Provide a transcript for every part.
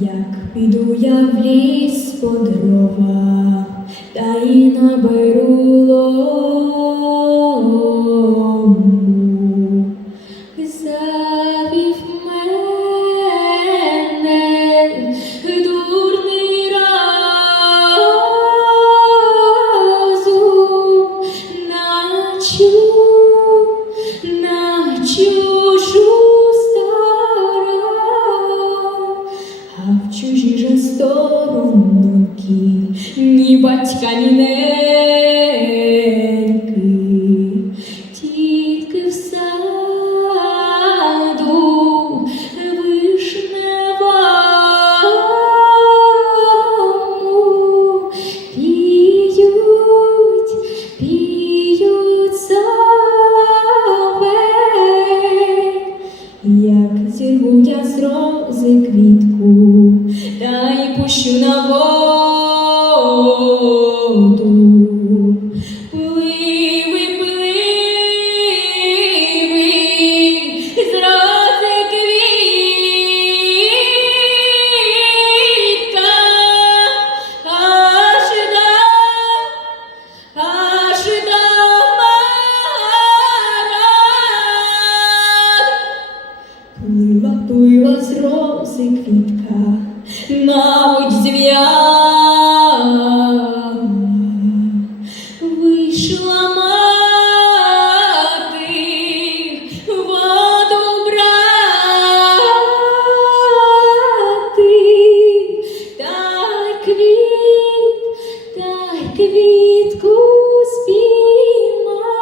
Як піду я в ліс по дрова, та й наберу лому. А в чужій же сторонки ні батька, ні неньки, тільки в саду вишневому піють, піють соловей. Як зірву я з рози квітку, та й пущу на воду. квітка, мабуть, зв'яла. Вийшла мати, воду брати, та й квіт, та й квітку спіймала.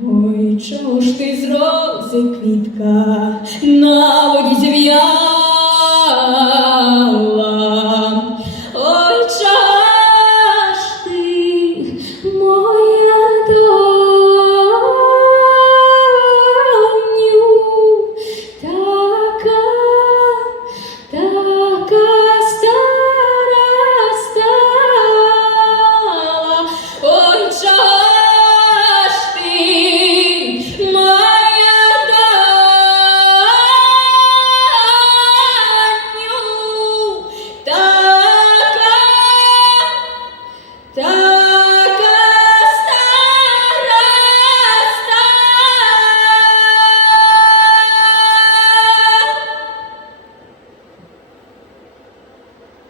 Ой, чого ж ти з квітка на воді зв'яла?